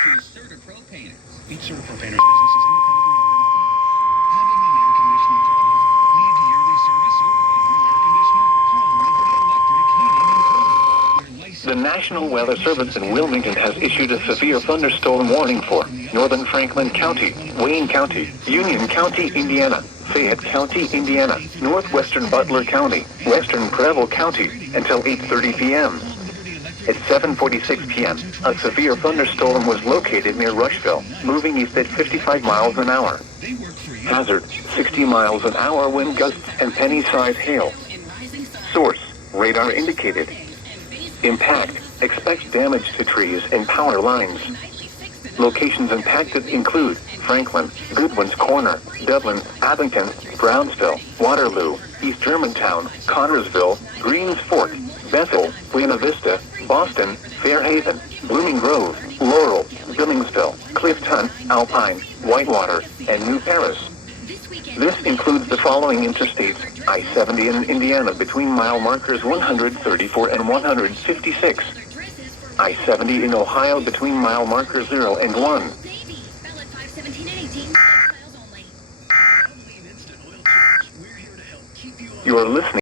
Choose CertaPro Painters. Each CertaPro Painters business is independently owned and operated. Having an air conditioning problem? Need yearly service or a new air conditioner? Call Liberty Electric Heating and Cooling. The National Weather Service in Wilmington has issued a severe thunderstorm warning for northern Franklin County, Wayne County, Union County, Indiana, Fayette County, Indiana, northwestern Butler County, western Preble County, until 8:30 p.m. At 7:46 p.m., a severe thunderstorm was located near Rushville, moving east at 55 miles an hour. Hazard, 60 miles an hour wind gusts and penny-sized hail. Source, radar indicated. Impact, expect damage to trees and power lines. Locations impacted include Franklin, Goodwin's Corner, Dublin, Abington, Brownsville, Waterloo, East Germantown, Connersville, Greens Fork, Bethel, Buena Vista, Boston, Fairhaven, Blooming Grove, Laurel, Billingsville, Clifton, Alpine, Whitewater, and New Paris. This includes the following interstates: I-70 in Indiana between mile markers 134 and 156. I-70 in Ohio between mile markers 0 and 1. You are listening